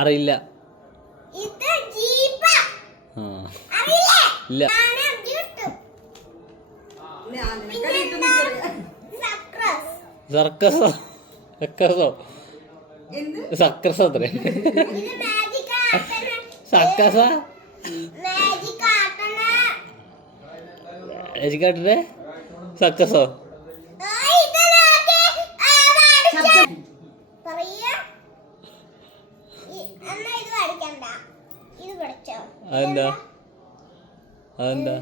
അറിയില്ല. ഇല്ല. സർക്കസോ? സർക്കസോ? സർക്കസ് അത്രേ. സർക്കസ മാജിക്കാട്ടേ സർക്കസോ? അതെന്താ? അതെന്താ?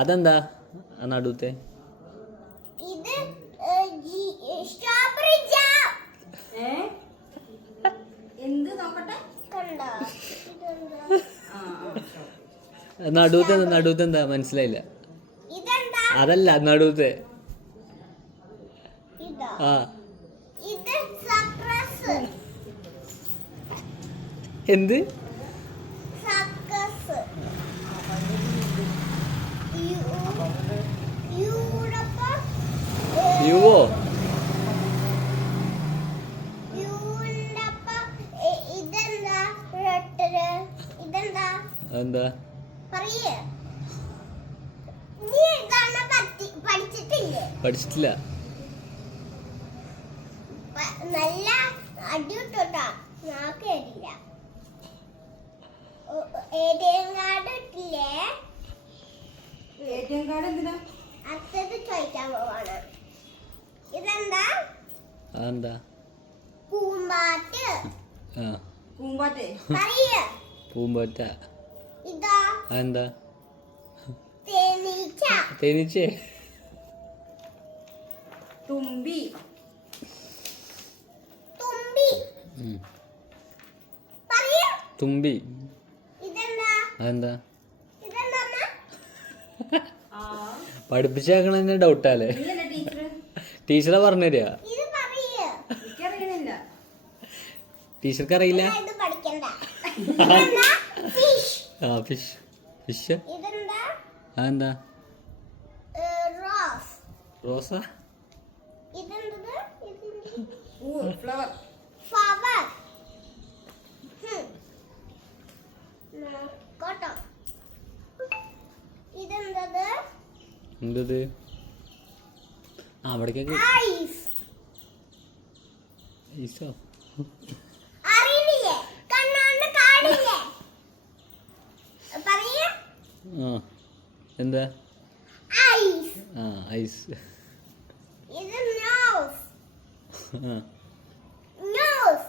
അതെന്താ നടുത്തെ? നടുത്തെ എന്താ മനസ്സിലായില്ല. അതല്ല നടുത്തെ. ആ എന്ത്? യുവോ? എന്താ? പഠിച്ചിട്ടില്ല. നല്ല അടിയിട്ടോട്ടാ ഞാൻ കേട്ടില്ല. ATM കാർഡ് ഇട്ടില്ലേ? ATM കാർഡ് എന്തിനാ? അത്തത് ചോദിക്കാൻ പോവാണ്. ഇതെന്താ? അതെന്താ? പൂമ്പാറ്റ്. പൂമ്പാറ്റേ? പറയ്. പൂമ്പാറ്റ. ഇതാ? അതെന്താ? തേനീച്ച. തേനീച്ചേ? തുമ്പി. തുമ്പി. പറയ്. തുമ്പി. ഇതെന്താ? അതെന്താ? ഇതെന്താ? പഠിപ്പിച്ചേക്കണ ഡൗട്ടാലേ? ടീച്ചറെ പറഞ്ഞുതരിക. ഇത് പറയ്. എനിക്കറിയണില്ല. ടീച്ചർക്ക് അറിയില്ല. ഇത് പഠിക്കണ്ട. ഇതെന്താ? ഫിഷ്. ഫിഷ്. ഫിഷ്? ഇതെന്താ? അതെന്താ? റോസ്. റോസാ? ഇതെന്താ? ഫ്ലവർ. ഫ്ലവർ. കോട്ടോ. ഇതെന്താ? എന്തത്? അവിടേക്ക് ഐസ്. ഈസോ? അറിയില്ലേ? കണ്ണാണ്ട് കാണില്ലേ? പറയ്. എന്താ? ഐസ്. ഐസ്. ഇത് നോസ്. നോസ്.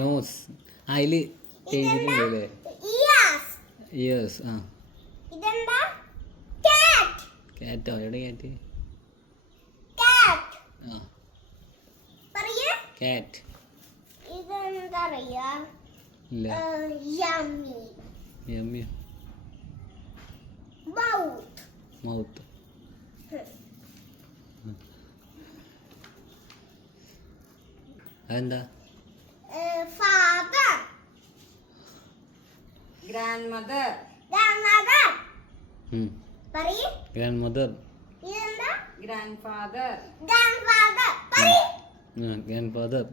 നോസ്. അതില് എഴുതിയിട്ടുണ്ടല്ലേ? ഇയേഴ്സ്. ഇയേഴ്സ്. ഇതെന്താ? കാറ്റ്. കാറ്റോ? എവിടെ കാറ്റ്? കാറ്റ്. പറയ്. കാറ്റ്. ഇതെന്താ അറിയാ? ഇല്ല. യമ്മി. യമ്മി. മൗത്ത്. മൗത്ത്. അതെന്താ? ഫാദർ. Grandmother. ഗ്രാൻഡ്മദർ. പറയ്. Grandmother. ഇതെന്താ? Grandfather. ഗ്രാൻഡ്ഫാദർ. പറയ്. Grandfather.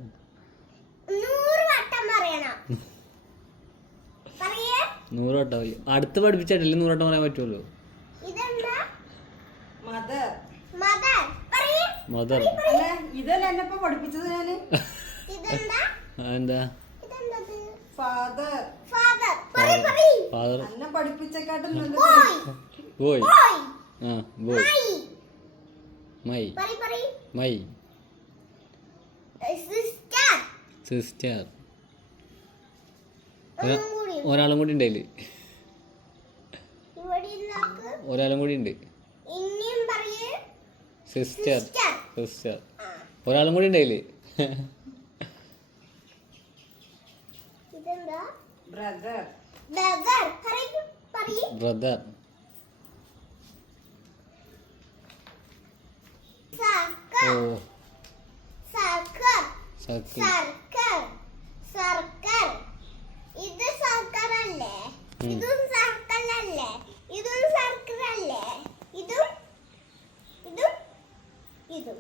100 വട്ടം പറയണം. പറയ്. 100 വട്ടം. അടുത്ത് പഠിപ്പിച്ചിട്ടില്ല 100 വട്ടം പറയാൻ പറ്റുമല്ലോ. ഇതെന്താ? മദർ. മദർ. പറയ്. മദർ. അല്ല ഇതല്ല എന്നെ ഇപ്പൊ പഠിപ്പിച്ചത് ഞാന്. ഇതെന്താ? എന്താ? ഇതെന്താ? ഫാദർ. ഫാദർ. പറയ് പറയ്. ഫാദർ. എന്നെ പഠിപ്പിച്ചേക്കാട്ടും boy. Boy. Boy. Boy. My. My. പറയ് പറയ്. മൈ. സിസ്റ്റർ. സിസ്റ്റർ. ഒന്നും കൂടി. ഒരാളും കൂടി ഉണ്ട് അതില്. ഇവിടെ ഇരുന്നാക്ക്. ഒരാളും കൂടി ഉണ്ട്. ഇനിയും പറയ്. സിസ്റ്റർ. സിസ്റ്റർ. സിസ്റ്റർ. ഒരാളും കൂടി ഉണ്ട് അതില്. ഇതെന്താ? ബ്രദർ. ബ്രദർ. പറയ് പറയ്. ബ്രദർ. സർക്കർ. സർക്കർ. സർക്കിൾ. സർക്കർ. സർക്കർ. ഇത് സർക്കർ അല്ലേ? ഇതും സർക്കർ അല്ലേ? ഇതും സർക്കർ അല്ലേ? ഇതും ഇതും ഇതും